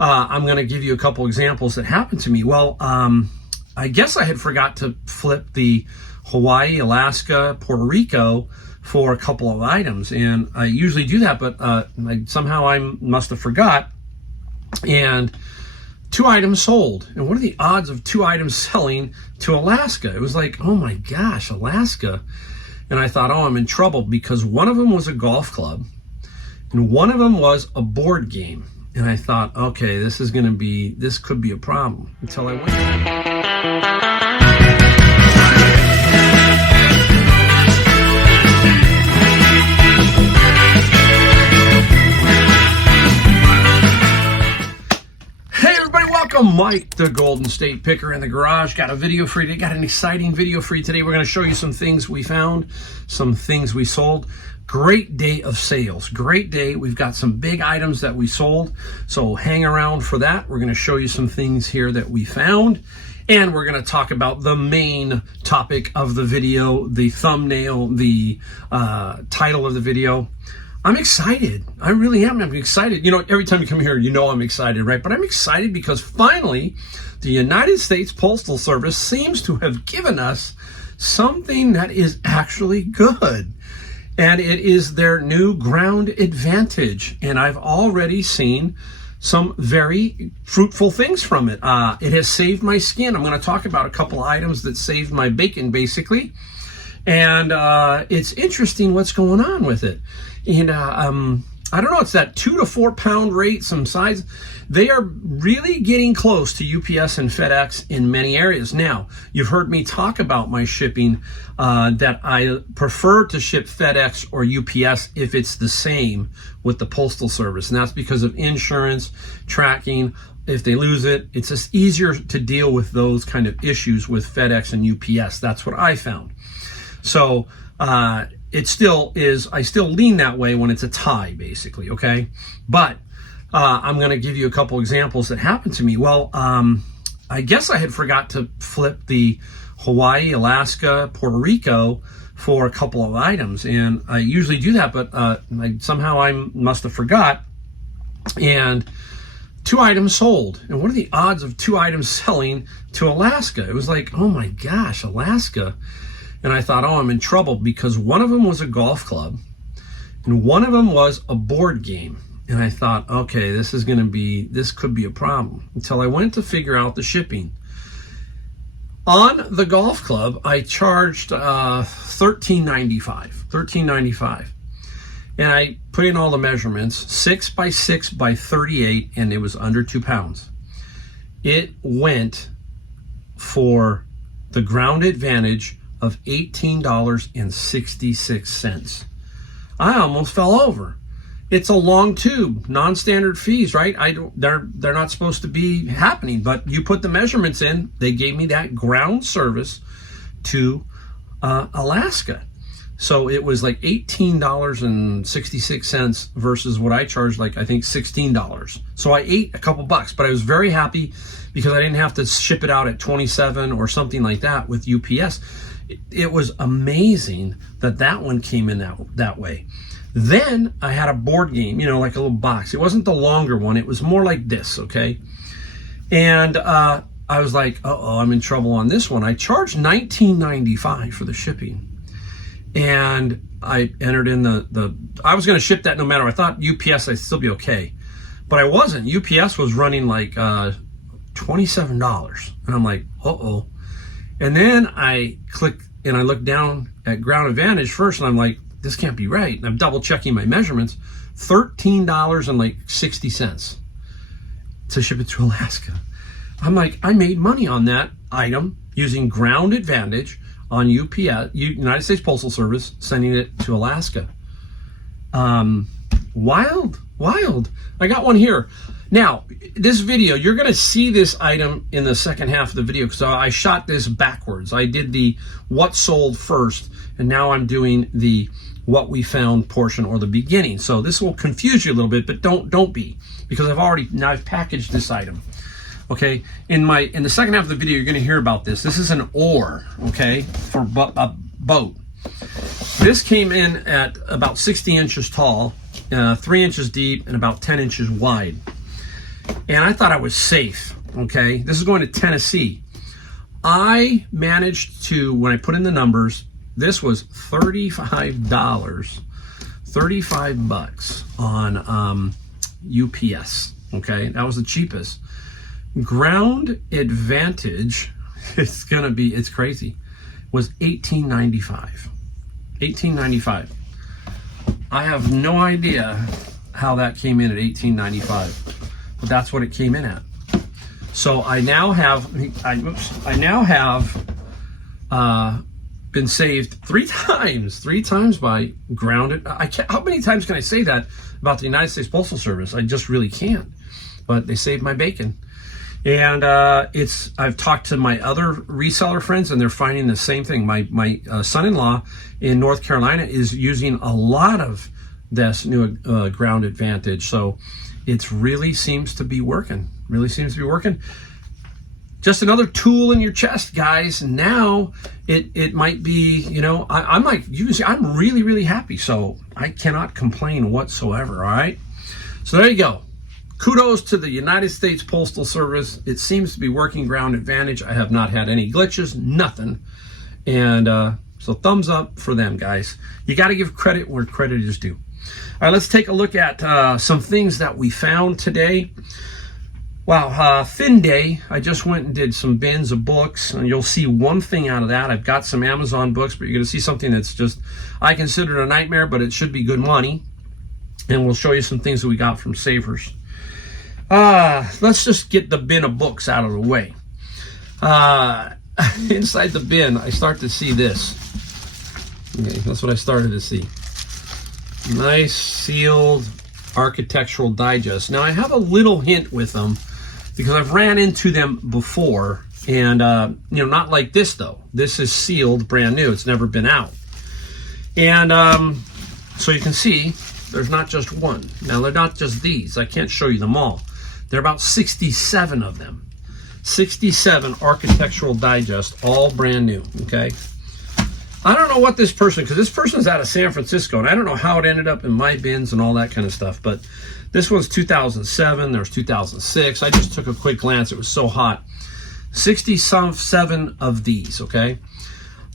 I'm going to give you a couple examples that happened to me. Well, I guess I had forgot to flip the Hawaii, Alaska, Puerto Rico for a couple of items, and I usually do that, but somehow I must have forgot, and 2 items sold. And what are the odds of 2 items selling to Alaska? It was like, oh my gosh, Alaska. And I thought, oh, I'm in trouble, because one of them was a golf club and one of them was a board game. And I thought, okay, this could be a problem, until I went. Welcome, Mike, the Golden State Picker in the garage. Got a video for you today. Got an exciting video for you today. We're going to show you some things we found, some things we sold. Great day of sales. Great day. We've got some big items that we sold, so hang around for that. We're going to show you some things here that we found, and we're going to talk about the main topic of the video, the thumbnail, the title of the video. I'm excited. I really am. I'm excited. You know, every time you come here, you know I'm excited, right? But I'm excited because finally, the United States Postal Service seems to have given us something that is actually good. And it is their new Ground Advantage. And I've already seen some very fruitful things from it. It has saved my skin. I'm going to talk about a couple of items that saved my bacon, basically. And it's interesting what's going on with it. And I don't know, it's that 2 to 4 pound rate, some size. They are really getting close to UPS and FedEx in many areas. Now, you've heard me talk about my shipping, that I prefer to ship FedEx or UPS if it's the same with the Postal Service. And that's because of insurance, tracking. If they lose it, it's just easier to deal with those kind of issues with FedEx and UPS. That's what I found. So it still is, I still lean that way when it's a tie, basically, okay? But I'm going to give you a couple examples that happened to me. Well, I guess I had forgot to flip the Hawaii, Alaska, Puerto Rico for a couple of items, and I usually do that, but somehow I must have forgot, and 2 items sold. And what are the odds of 2 items selling to Alaska? It was like, oh my gosh, Alaska. And I thought, oh, I'm in trouble, because one of them was a golf club and one of them was a board game. And I thought, okay, this could be a problem, until I went to figure out the shipping. On the golf club, I charged $13.95. And I put in all the measurements, 6 by 6 by 38, and it was under 2 pounds. It went for the Ground Advantage of $18.66. I almost fell over. It's a long tube, non-standard fees, right? They're not supposed to be happening, but you put the measurements in. They gave me that ground service to Alaska. So it was like $18.66 versus what I charged, like I think $16. So I ate a couple bucks, but I was very happy because I didn't have to ship it out at 27 or something like that with UPS. It was amazing that one came in that way. Then I had a board game, you know, like a little box. It wasn't the longer one. It was more like this, okay? And I was like, uh-oh, I'm in trouble on this one. I charged $19.95 for the shipping. And I entered in I was going to ship that no matter. I thought UPS, I'd still be okay. But I wasn't. UPS was running like $27. And I'm like, uh-oh. And then I click and I look down at Ground Advantage first, and I'm like, this can't be right. And I'm double checking my measurements, $13.60 to ship it to Alaska. I'm like, I made money on that item using Ground Advantage on UPS, United States Postal Service, sending it to Alaska. Wild. I got one here. Now, this video, you're going to see this item in the second half of the video, because I shot this backwards. I did the what sold first, and now I'm doing the what we found portion, or the beginning. So this will confuse you a little bit, but don't be, because I've packaged this item. Okay, in the second half of the video, you're going to hear about this. This is an oar, okay, for a boat. This came in at about 60 inches tall, 3 inches deep, and about 10 inches wide. and I thought I was safe, okay? This is going to Tennessee. I managed to, when I put in the numbers, this was $35, 35 bucks on UPS, okay? That was the cheapest. Ground Advantage, it's crazy, was $18.95. $18.95. I have no idea how that came in at $18.95, but that's what it came in at. So I now have been saved three times by Grounded. How many times can I say that about the United States Postal Service? I just really can't. But they saved my bacon. And I've talked to my other reseller friends, and they're finding the same thing. My son-in-law in North Carolina is using a lot of this new Ground Advantage. So it really seems to be working. Really seems to be working. Just another tool in your chest, guys. Now it might be, you know, I'm like, you can see, I'm really, really happy. So I cannot complain whatsoever. All right. So there you go. Kudos to the United States Postal Service. It seems to be working. Ground Advantage. I have not had any glitches, nothing. And so thumbs up for them, guys. You got to give credit where credit is due. All right, let's take a look at some things that we found today. Wow, thin day. I just went and did some bins of books, and you'll see one thing out of that. I've got some Amazon books, but you're going to see something that's just, I consider it a nightmare, but it should be good money. And we'll show you some things that we got from Savers. Let's just get the bin of books out of the way. Inside the bin, I start to see this. Okay, that's what I started to see. Nice sealed Architectural Digest. Now I have a little hint with them because I've ran into them before, and you know, not like this though. This is sealed, brand new. It's never been out. And so you can see there's not just one. Now they're not just these. I can't show you them all. There are about 67 of them. 67 Architectural Digest, all brand new, okay? I don't know what this person, because this person's out of San Francisco, and I don't know how it ended up in my bins and all that kind of stuff, but this one's 2007, there's 2006. I just took a quick glance. It was so hot. 67 of these, okay?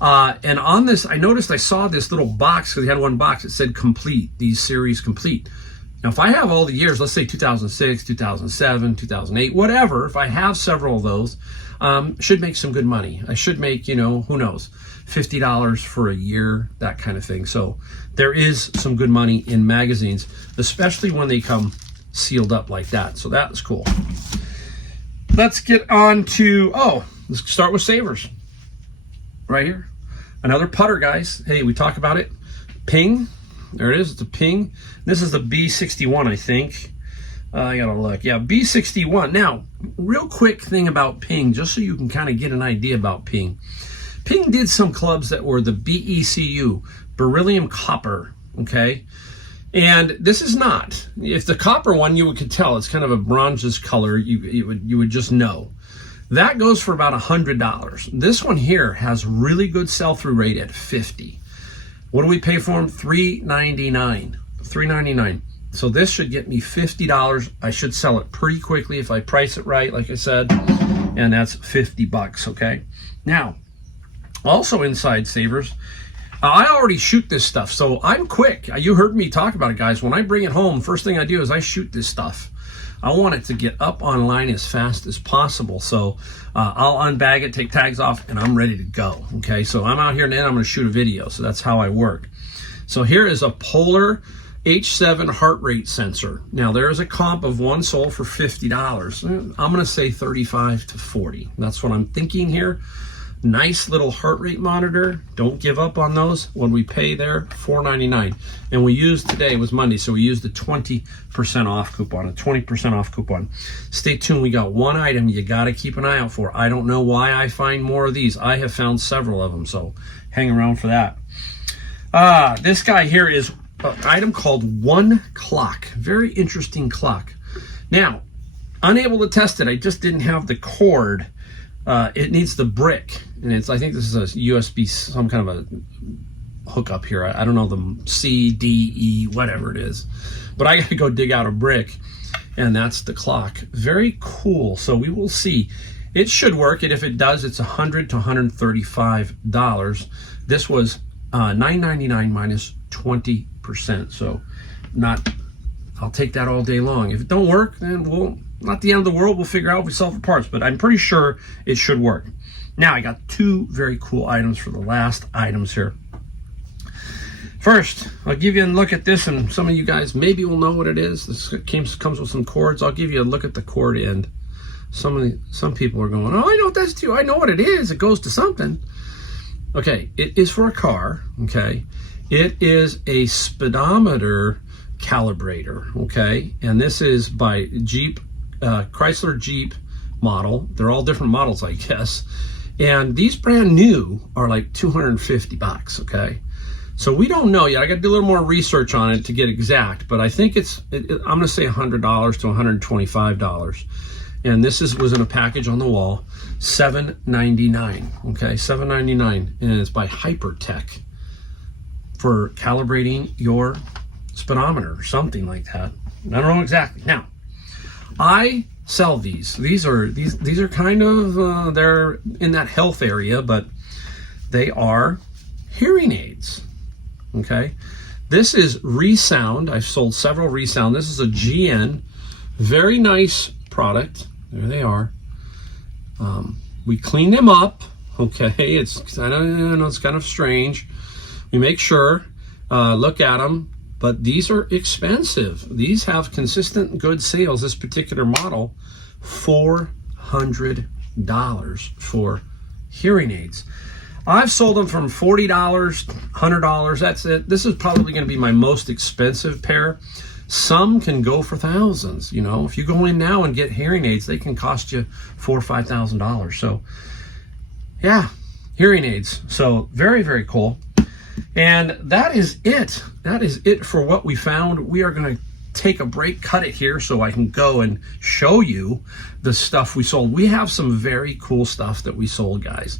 And on this, I noticed I saw this little box, because they had one box that said complete, these series complete. Now, if I have all the years, let's say 2006, 2007, 2008, whatever, if I have several of those, should make some good money. I should make, you know, who knows, $50 for a year, that kind of thing. So there is some good money in magazines, especially when they come sealed up like that. So that was cool. Let's get on to, let's start with Savers. Right here. Another putter, guys. Hey, we talk about it. Ping. There it is. It's a Ping. This is the B61, I think. I gotta look. Yeah, B61. Now, real quick thing about Ping, just so you can kind of get an idea about Ping. Ping did some clubs that were the BECU, beryllium copper, okay? And this is not. If the copper one, you could tell, it's kind of a bronze color, you would just know. That goes for about $100. This one here has really good sell-through rate at $50. What do we pay for them? $3.99. $3.99. So this should get me $50. I should sell it pretty quickly if I price it right, like I said, and that's $50, okay? Now, also inside Savers, I already shoot this stuff, so I'm quick. You heard me talk about it, guys. When I bring it home, first thing I do is I shoot this stuff. I want it to get up online as fast as possible. So I'll unbag it, take tags off, and I'm ready to go. Okay, so I'm out here and then I'm going to shoot a video. So that's how I work. So here is a Polar H7 heart rate sensor. Now there is a comp of one sold for $50. I'm going to say $35 to $40. That's what I'm thinking here. Nice little heart rate monitor. Don't give up on those. When we pay there, $4.99. And we used, today was Monday, so we used the 20% off coupon, a 20% off coupon. Stay tuned. We got one item you got to keep an eye out for. I don't know why I find more of these. I have found several of them, so hang around for that. This guy here is an item called One Clock. Very interesting clock. Now, unable to test it. I just didn't have the cord. It needs the brick, and I think this is a USB, some kind of a hookup here. I don't know, the C, D, E, whatever it is, but I gotta go dig out a brick. and that's the clock. Very cool. So we will see. It should work, and if it does, it's $100 to $135. This was $9.99 minus 20%. So I'll take that all day long. If it don't work, then not the end of the world. We'll figure out if we sell for parts, but I'm pretty sure it should work. Now I got two very cool items for the last items here. First, I'll give you a look at this, and some of you guys maybe will know what it is. This comes with some cords. I'll give you a look at the cord end. Some people are going, oh, I know what that's too. I know what it is. It goes to something. Okay, it is for a car. Okay, it is a speedometer calibrator. Okay, and this is by Jeep, Chrysler Jeep model. They're all different models, I guess. And these brand new are like $250. Okay, so we don't know yet. I got to do a little more research on it to get exact, but I think I'm going to say $100 to $125. And this was in a package on the wall, $7.99. Okay, $7.99, and it's by Hypertech for calibrating your speedometer or something like that. I don't know exactly. Now, I sell these. These are kind of they're in that health area, but they are hearing aids. Okay, this is ReSound. I've sold several ReSound. This is a GN, very nice product. There they are. We clean them up. Okay, I know it's kind of strange. We make sure, look at them, but these are expensive. These have consistent good sales. This particular model, $400 for hearing aids. I've sold them from $40, $100. That's it. This is probably going to be my most expensive pair. Some can go for thousands. You know, if you go in now and get hearing aids, they can cost you $4,000 or $5,000. So, yeah, hearing aids. So very, very cool. And that is it. That is it for what we found. We are going to take a break, cut it here so I can go and show you the stuff we sold. We have some very cool stuff that we sold, guys.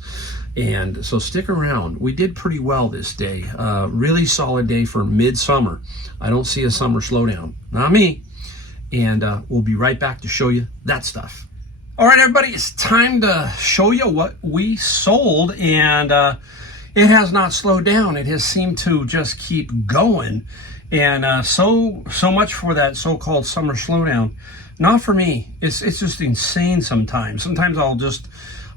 And so stick around. We did pretty well this day. Really solid day for midsummer. I don't see a summer slowdown. Not me. And we'll be right back to show you that stuff. All right, everybody, it's time to show you what we sold. And it has not slowed down. It has seemed to just keep going. And so much for that so-called summer slowdown. Not for me. It's just insane sometimes. Sometimes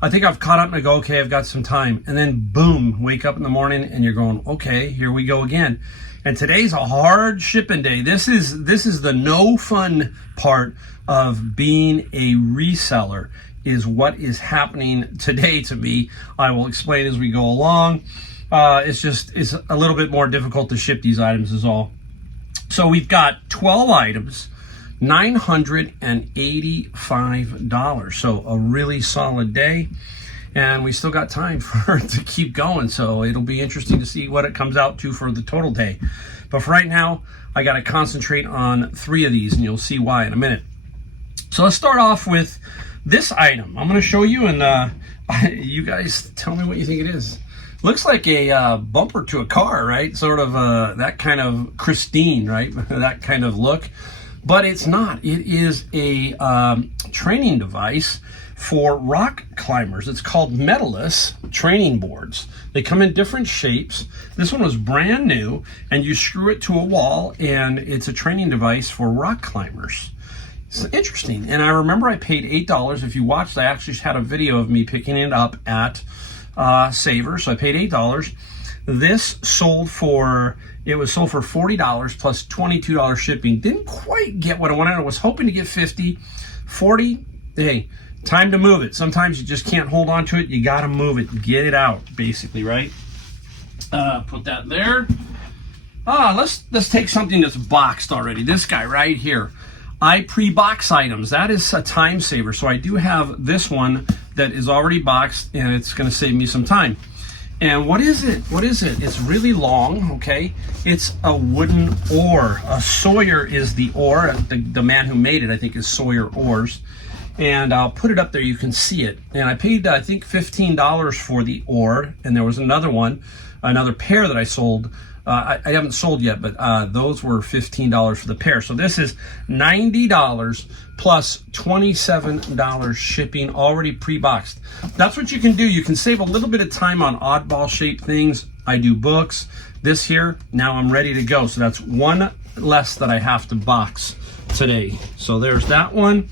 I think I've caught up and I go, okay, I've got some time. And then boom, wake up in the morning and you're going, okay, here we go again. And today's a hard shipping day. This is the no fun part of being a reseller, is what is happening today to me. I will explain as we go along. It's a little bit more difficult to ship these items is all. So we've got 12 items. $985. So a really solid day, and we still got time for it to keep going. So it'll be interesting to see what it comes out to for the total day. But for right now, I got to concentrate on 3 of these, and you'll see why in a minute. So let's start off with this item. I'm going to show you, and you guys tell me what you think it is. Looks like a bumper to a car, right? Sort of that kind of Christine, right? That kind of look. But it's not. It is a training device for rock climbers. It's called Medalist training boards. They come in different shapes. This one was brand new, and you screw it to a wall, and it's a training device for rock climbers. It's interesting. And I remember I paid $8. If you watched, I actually had a video of me picking it up at Savers. So I paid $8. This sold for $40 plus $22 shipping. Didn't quite get what I wanted. I was hoping to get $50, $40. Hey, time to move it. Sometimes you just can't hold on to it. You got to move it. Get it out, basically, right? Put that there. Let's take something that's boxed already. This guy right here. I pre-box items. That is a time saver. So I do have this one that is already boxed, and it's going to save me some time. And what is it? It's really long, okay? It's a wooden oar. A Sawyer is the oar. The man who made it, I think, is Sawyer Oars. And I'll put it up there. You can see it. And I paid, I think, $15 for the oar. And there was another pair that I sold I haven't sold yet, but those were $15 for the pair. So this is $90 plus $27 shipping, already pre-boxed. That's what you can do. You can save a little bit of time on oddball shaped things. I do books. This here, now I'm ready to go. So that's one less that I have to box today. So there's that one.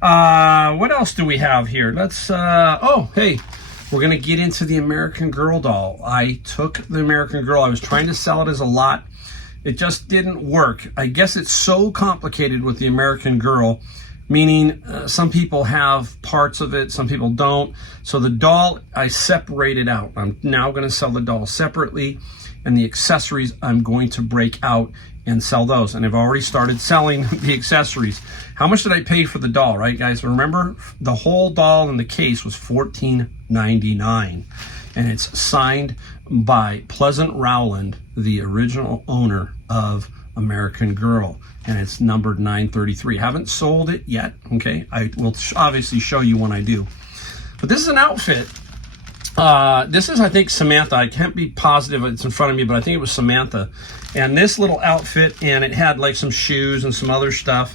What else do we have here? Let's, oh, hey. We're going to get into the American Girl doll. I took the American Girl. I was trying to sell it as a lot. It just didn't work. I guess it's so complicated with the American Girl, meaning some people have parts of it, some people don't. So the doll, I separated out. I'm now going to sell the doll separately, and the accessories I'm going to break out and sell those. And I've already started selling the accessories. How much did I pay for the doll, right, guys? Remember, the whole doll in the case was $14.99, and it's signed by Pleasant Rowland, the original owner of American Girl, and it's numbered 933. Haven't sold it yet, okay? I will obviously show you when I do. But this is an outfit. This is, I think, Samantha. I can't be positive it's in front of me, but I think it was Samantha. And this little outfit, and it had like some shoes and some other stuff,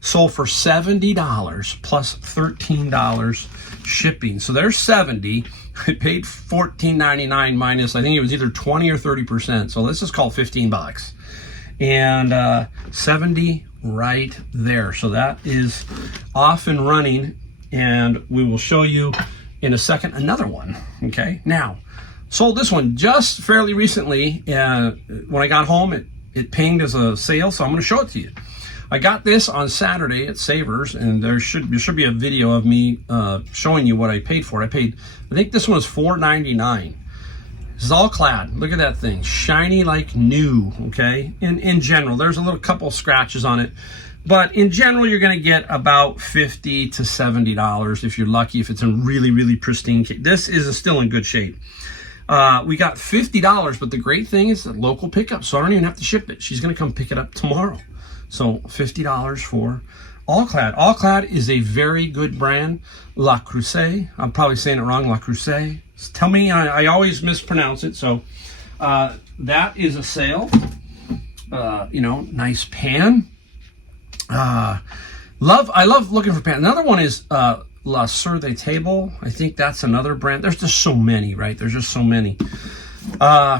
sold for $70 plus $13 shipping. So there's $70. I paid $14.99 minus, I think it was either 20 or 30%. So this is called $15. And $70 right there. So that is off and running, and we will show you in a second another one. Okay, now sold this one just fairly recently. When I got home, it pinged as a sale, so I'm going to show it to you. I got this on Saturday at Savers, and there should be a video of me showing you what I paid for it. I think this one was $4.99. This is all clad. Look at that thing, shiny like new. Okay, in general, there's a little couple scratches on it, but in general, you're going to get about $50 to $70 if you're lucky, if it's in really, really pristine shape. This is still in good shape. We got $50, but the great thing is a local pickup, so I don't even have to ship it. She's going to come pick it up tomorrow. So $50 for All Clad. All Clad is a very good brand. La Crusade. I'm probably saying it wrong. La Crusade. Tell me, I always mispronounce it. So that is a sale. You know, nice pan. I love looking for pants. Another one is La Turntable. I think that's another brand. There's just so many, right? There's just so many.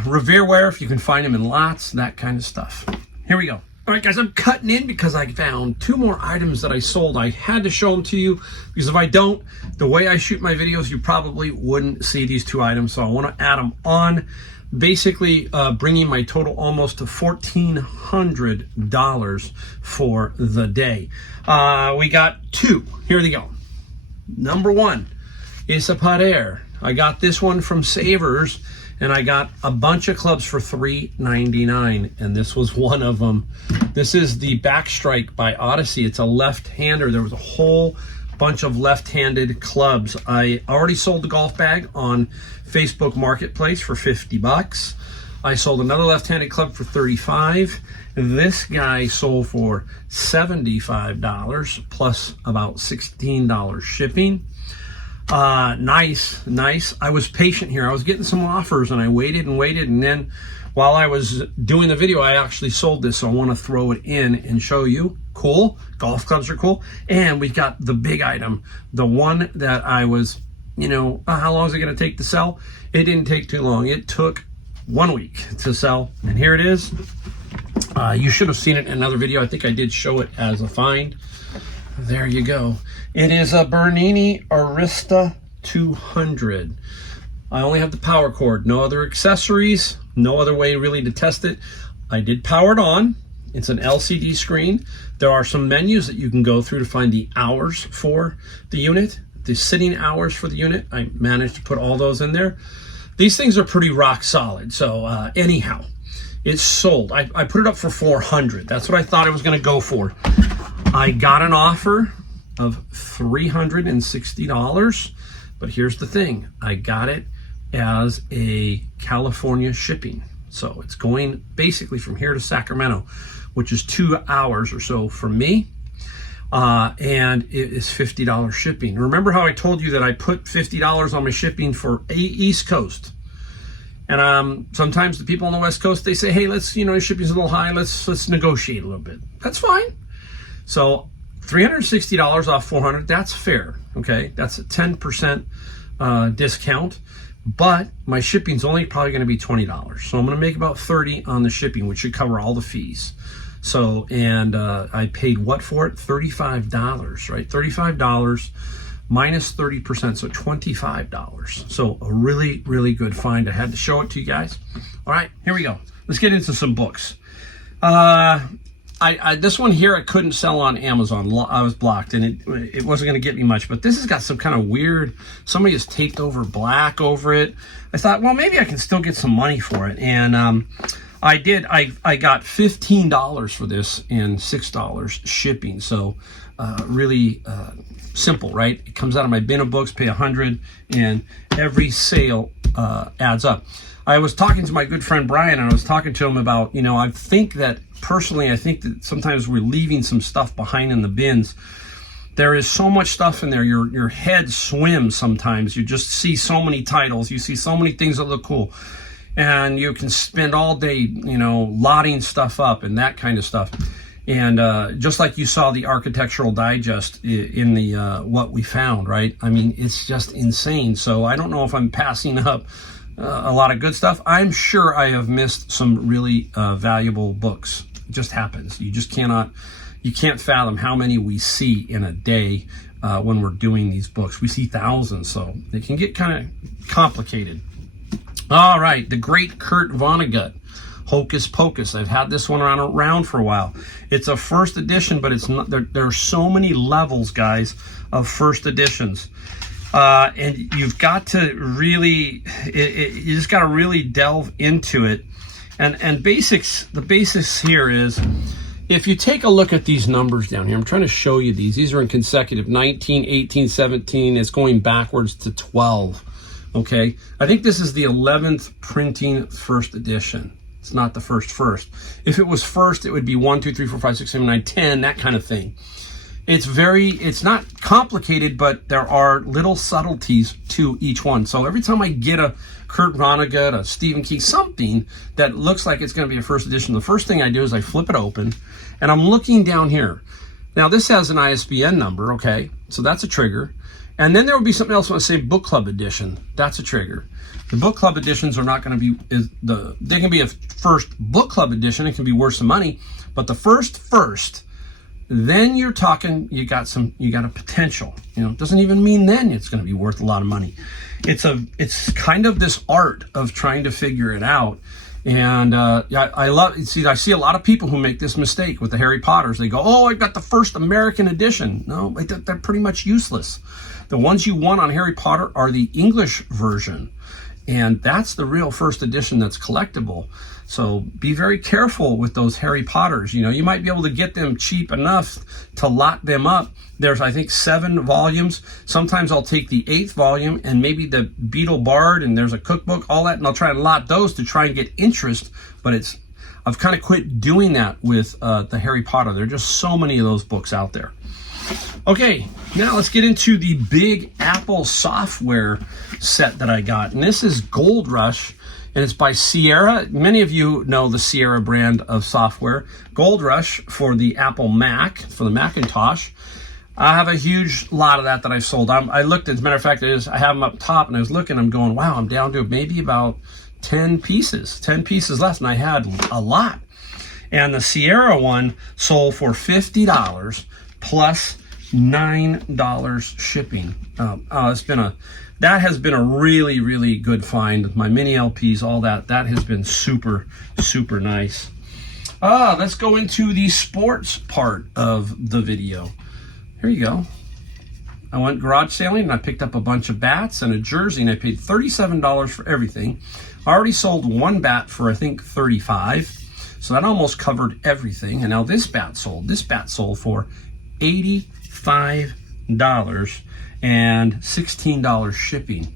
Revere wear, if you can find them in lots, that kind of stuff. Here we go. All right, guys, I'm cutting in because I found two more items that I sold. I had to show them to you because if I don't, the way I shoot my videos, you probably wouldn't see these two items. So I want to add them on. Basically bringing my total almost to $1,400 for the day. We got two. Here they go. Number one is a parer. I got this one from Savers, and I got a bunch of clubs for $3.99, and this was one of them. This is the Backstrike by Odyssey. It's a left-hander. There was a whole bunch of left-handed clubs. I already sold the golf bag on Facebook Marketplace for $50. I sold another left-handed club for $35. This guy sold for $75 plus about $16 shipping. Nice. I was patient here. I was getting some offers, and I waited, and then while I was doing the video, I actually sold this, so I want to throw it in and show you. Cool. Golf clubs are cool. And we've got the big item, the one that I was, you know, how long is it going to take to sell? It didn't take too long. It took 1 week to sell, and here it is. You should have seen it in another video. I think I did show it as a find. There you go. It is a Bernini Arista 200. I only have the power cord, no other accessories, no other way really to test it. I did power it on. It's an LCD screen. There are some menus that you can go through to find the hours for the unit, the sitting hours for the unit. I managed to put all those in there. These things are pretty rock solid. So anyhow, it's sold. I put it up for $400. That's what I thought it was going to go for. I got an offer of $360, but here's the thing. I got it as a California shipping. So it's going basically from here to Sacramento, which is 2 hours or so from me. And it is $50 shipping. Remember how I told you that I put $50 on my shipping for East Coast? And sometimes the people on the West Coast, they say, hey, let's, shipping's a little high, let's negotiate a little bit. That's fine. So $360 off $400, that's fair, okay? That's a 10% discount, but my shipping's only probably gonna be $20. So I'm gonna make about $30 on the shipping, which should cover all the fees. So, and I paid what for it? $35, right? $35 minus 30%, so $25. So a really, really good find. I had to show it to you guys. All right, here we go. Let's get into some books. This one here I couldn't sell on Amazon. I was blocked, and it wasn't going to get me much. But this has got some kind of weird. Somebody has taped over black over it. I thought, well, maybe I can still get some money for it, and I did. I got $15 for this and $6 shipping. So really simple, right? It comes out of my bin of books. Pay $100, and every sale adds up. I was talking to my good friend Brian, and I was talking to him about, I think that sometimes we're leaving some stuff behind in the bins. There is so much stuff in there. Your head swims sometimes. You just see so many titles. You see so many things that look cool. And you can spend all day, lotting stuff up and that kind of stuff. And just like you saw the Architectural Digest in the what we found, right? I mean, it's just insane. So I don't know if I'm passing up a lot of good stuff. I'm sure I have missed some really valuable books. It just happens. You can't fathom how many we see in a day when we're doing these books. We see thousands, so it can get kind of complicated. All right, the great Kurt Vonnegut, Hocus Pocus. I've had this one around for a while. It's a first edition, but it's not. There are so many levels, guys, of first editions. And you've got to really, you just got to really delve into it. And the basics here is, if you take a look at these numbers down here, I'm trying to show you these. These are in consecutive, 19, 18, 17. It's going backwards to 12. Okay, I think this is the 11th printing first edition. It's not the first. If it was first, it would be 1, 2, 3, 4, 5, 6, 7, 9, 10, that kind of thing. It's not complicated, but there are little subtleties to each one. So every time I get a Kurt Vonnegut, a Stephen King, something that looks like it's going to be a first edition, the first thing I do is I flip it open, and I'm looking down here. Now this has an ISBN number, okay, so that's a trigger. And then there will be something else when I say book club edition. That's a trigger. The book club editions are not going to be, they can be a first book club edition. It can be worth some money, but the first, then you're talking, you got a potential. It doesn't even mean then it's going to be worth a lot of money. It's kind of this art of trying to figure it out. And I see a lot of people who make this mistake with the Harry Potters. They go, oh, I got the first American edition. No, they're pretty much useless. The ones you want on Harry Potter are the English version. And that's the real first edition that's collectible. So be very careful with those Harry Potters. You might be able to get them cheap enough to lot them up. There's, I think, 7 volumes. Sometimes I'll take the 8th volume and maybe the Beetle Bard, and there's a cookbook, all that, and I'll try and lot those to try and get interest. But I've kind of quit doing that with the Harry Potter. There are just so many of those books out there. Okay, now let's get into the big Apple software set that I got. And this is Gold Rush, and it's by Sierra. Many of you know the Sierra brand of software. Gold Rush for the Apple Mac, for the Macintosh. I have a huge lot of that I've sold. I looked, as a matter of fact, I have them up top, and I was looking, I'm going, wow, I'm down to maybe about 10 pieces left, and I had a lot. And the Sierra one sold for $50 plus $9 shipping. That has been a really, really good find. My mini LPs, all that has been super, super nice. Let's go into the sports part of the video. Here you go. I went garage sailing and I picked up a bunch of bats and a jersey, and I paid $37 for everything. I already sold one bat for, I think, $35. So that almost covered everything. And now this bat sold. This bat sold for $85 and $16 shipping.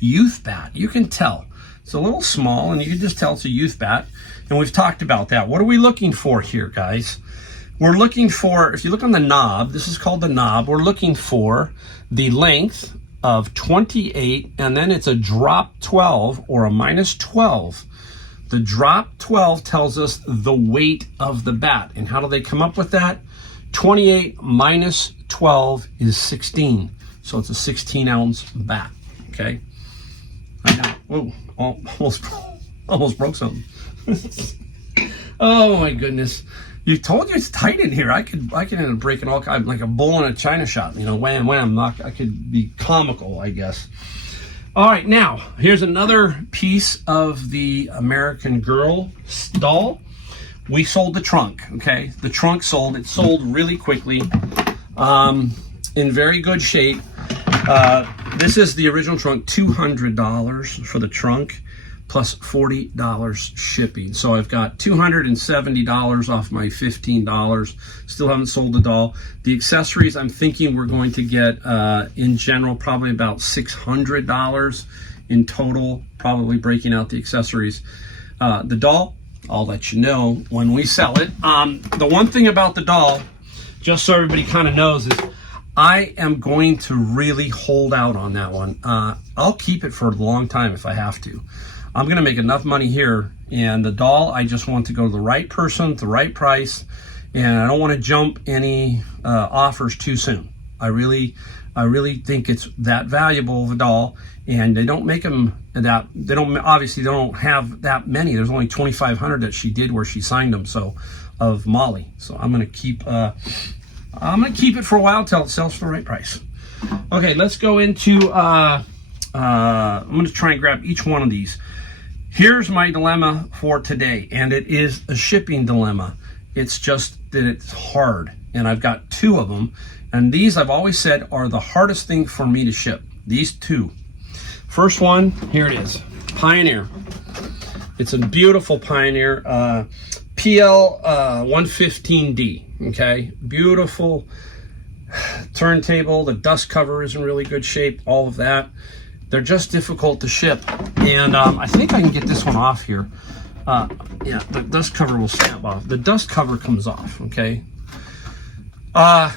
Youth bat, you can tell. It's a little small, and you can just tell it's a youth bat. And we've talked about that. What are we looking for here, guys? We're looking for, if you look on the knob, this is called the knob, we're looking for the length of 28, and then it's a drop 12 or a minus 12. The drop 12 tells us the weight of the bat. And how do they come up with that? 28 minus 12 is 16. So it's a 16-ounce bat, okay? Whoa, almost broke something. Oh my goodness. You told you it's tight in here. I could end up breaking all kinds, like a bull in a china shop, you know, when I'm not, I could be comical, I guess. All right, now, here's another piece of the American Girl doll. We sold the trunk, okay? The trunk sold. It sold really quickly, in very good shape. This is the original trunk, $200 for the trunk, plus $40 shipping. So I've got $270 off my $15. Still haven't sold the doll. The accessories, I'm thinking we're going to get, in general, probably about $600 in total, probably breaking out the accessories. The doll, I'll let you know when we sell it. The one thing about the doll, just so everybody kind of knows, is I am going to really hold out on that one. I'll keep it for a long time if I have to. I'm going to make enough money here, and the doll, I just want to go to the right person at the right price, and I don't want to jump any offers too soon. I really think it's that valuable of a doll, and they don't make them that, they don't have that many. There's only 2,500 that she did where she signed them, so, of Molly. So I'm going to keep it for a while until it sells for the right price. Okay, let's go into, I'm going to try and grab each one of these. Here's my dilemma for today, and it is a shipping dilemma. It's just that it's hard, and I've got two of them, and these I've always said are the hardest thing for me to ship. These two. First one, here it is, Pioneer. It's a beautiful Pioneer, PL 115D, okay? Beautiful turntable. The dust cover is in really good shape, all of that. They're just difficult to ship, and I think I can get this one off here. Yeah, the dust cover will snap off. The dust cover comes off, okay?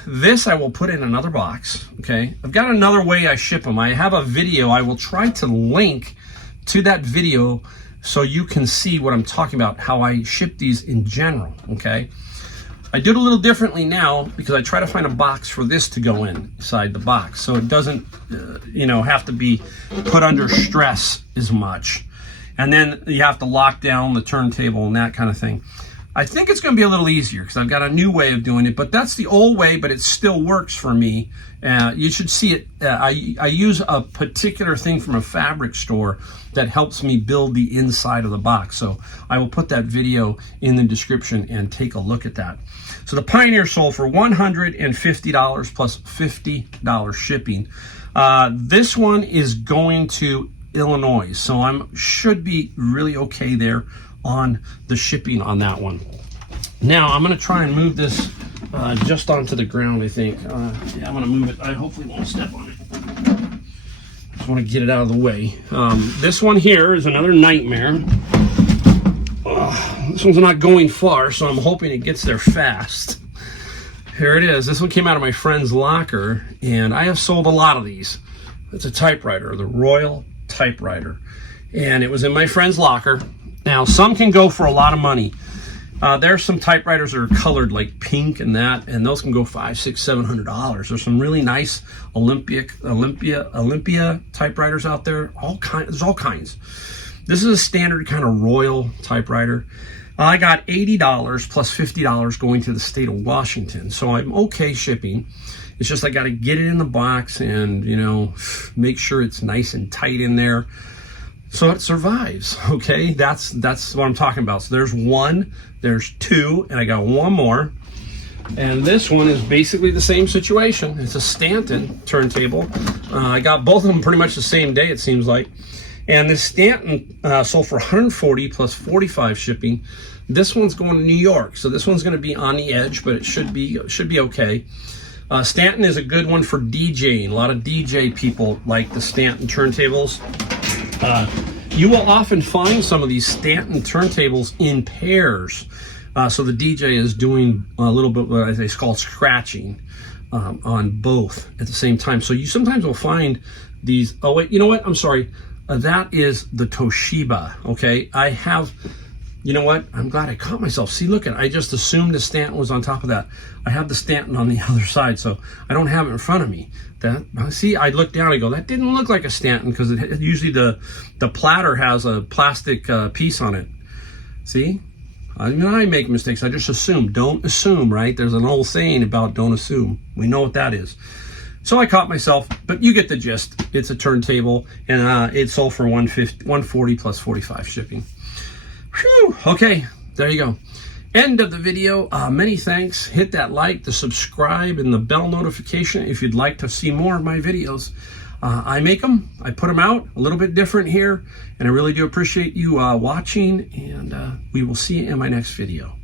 This I will put in another box, okay? I've got another way I ship them. I have a video. I will try to link to that video so you can see what I'm talking about, how I ship these in general, okay? I do it a little differently now because I try to find a box for this to go inside the box, so it doesn't, you know, have to be put under stress as much. And then you have to lock down the turntable and that kind of thing. I think it's going to be a little easier because I've got a new way of doing it, but that's the old way, but it still works for me. You should see it. I use a particular thing from a fabric store that helps me build the inside of the box. So I will put that video in the description and take a look at that. So the Pioneer sold for $150 plus $50 shipping. This one is going to Illinois, so should be really okay there on the shipping on that one. Now I'm going to try and move this just onto the ground, I think. Yeah, I'm going to move it. I hopefully won't step on it. Just want to get it out of the way. This one here is another nightmare. This one's not going far, so I'm hoping it gets there fast. Here it is. This one came out of my friend's locker, and I have sold a lot of these. It's a typewriter, the Royal typewriter, and it was in my friend's locker. Now, some can go for a lot of money. There's some typewriters that are colored like pink and that, and those can go $500, $600, $700. There's some really nice Olympia typewriters out there. There's all kinds. This is a standard kind of Royal typewriter. I got $80 plus $50 going to the state of Washington, so I'm okay shipping. It's just I got to get it in the box and, you know, make sure it's nice and tight in there so it survives, okay? That's what I'm talking about. So there's one, there's two, and I got one more. And this one is basically the same situation. It's a Stanton turntable. I got both of them pretty much the same day, it seems like. And this Stanton sold for $140 plus $45 shipping. This one's going to New York, so this one's going to be on the edge, but it should be okay. Stanton is a good one for DJing. A lot of DJ people like the Stanton turntables. You will often find some of these Stanton turntables in pairs. So the DJ is doing a little bit what they call scratching. on both at the same time. So you sometimes will find these, oh wait, you know what, I'm sorry, that is the Toshiba. Okay, I have, you know what, I'm glad I caught myself. See, look at, I just assumed the Stanton was on top of that. I have the Stanton on the other side, so I don't have it in front of me. That, see, I look down, I go, that didn't look like a Stanton, because it usually the platter has a plastic piece on it. See, I mean, I make mistakes. I just assume. Don't assume, right? There's an old saying about don't assume. We know what that is. So I caught myself, but you get the gist. It's a turntable, and it sold for $140 plus 45 shipping. Whew. Okay, there you go. End of the video. Many thanks. Hit that like, the subscribe, and the bell notification if you'd like to see more of my videos. I make them, I put them out a little bit different here, and I really do appreciate you watching, and we will see you in my next video.